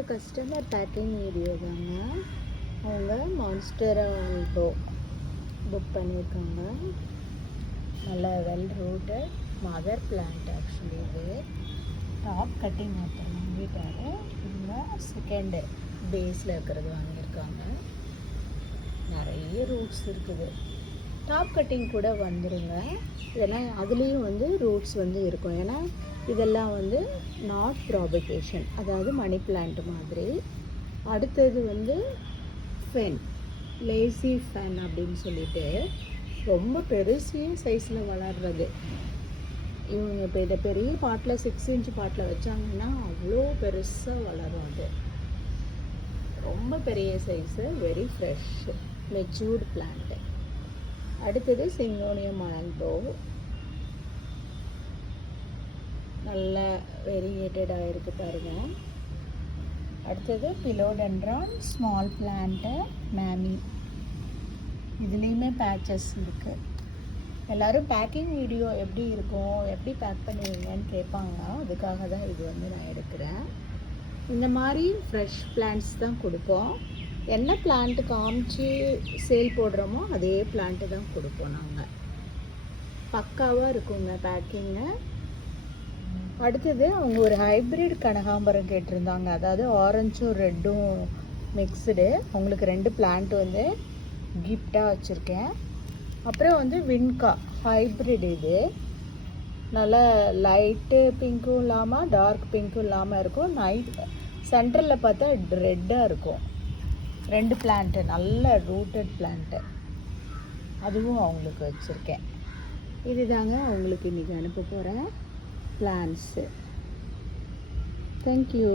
ஒரு customer packing video தாங்க. அவங்க மான்ஸ்டரா ஆல்டோ புக் பண்ணியிருக்காங்க. நல்ல well rooted mother plant. Actually இது டாப் கட்டிங் ஒருத்தர் வாங்கிட்டாரு. இவங்க செகண்டு பேஸில் இருக்கிறது வாங்கியிருக்காங்க. நிறைய ரூட்ஸ் இருக்குது. டாப் கட்டிங் கூட வந்துடுங்க. இதெல்லாம் அதுலேயும் வந்து ரூட்ஸ் வந்து இருக்கும். ஏன்னா இதெல்லாம் வந்து நாட் ப்ராபகேஷன், அதாவது மணி பிளான்ட் மாதிரி. அடுத்தது வந்து ஃபென், லேசி ஃபென் அப்படின்னு சொல்லிட்டு ரொம்ப பெருசிய சைஸில் வளர்றது. இவங்க இப்போ இதை பெரிய பாட்டில் 6 இன்ச் பாட்டில் வச்சாங்கன்னா அவ்வளோ பெருசாக வளரும். அது ரொம்ப பெரிய size, very fresh matured plant. அடுத்தது சிங்கோனியம் ஆல்டோ, நல்ல வெரியேட்டடாக இருக்குது பாருங்கள். அடுத்தது பிலோடென்ட்ரான் ஸ்மால் பிளான்ட்டு மேமி. இதுலேயுமே பேச்சஸ் இருக்குது. எல்லோரும் பேக்கிங் வீடியோ எப்படி இருக்கும், எப்படி பேக் பண்ணுவீங்கன்னு கேட்பாங்க. அதுக்காக தான் இது வந்து நான் எடுக்கிறேன். இந்த மாதிரி ஃப்ரெஷ் பிளான்ட்ஸ் தான் கொடுப்போம். என்ன பிளான்ட்டு காமிச்சு சேல் போடுறோமோ அதே பிளான்ட்டு தான் கொடுப்போம் நாங்கள். பக்காவாக இருக்குங்க பேக்கிங்கு. அடுத்தது அவங்க ஒரு ஹைப்ரிட் கனகாம்பரம் கேட்டிருந்தாங்க. அதாவது ஆரஞ்சும் ரெட்டும் மிக்ஸ்டு. அவங்களுக்கு 2 பிளான்ட் வந்து கிஃப்டாக வச்சுருக்கேன். அப்புறம் வந்து வின்கா ஹைப்ரிட். இது நல்லா லைட்டு பிங்க்கும் இல்லாமல் டார்க் பிங்க்கும் இல்லாமல் இருக்கும். நைட் சென்ட்ரலில் பார்த்தா ரெட்டாக இருக்கும். 2 பிளான்ட்டு நல்ல ரூட்டட் பிளான்ட்டு, அதுவும் அவங்களுக்கு வச்சுருக்கேன். இது தாங்க அவங்களுக்கு இன்றைக்கி அனுப்ப போகிறேன் பிளான்ஸு. தேங்க்யூ.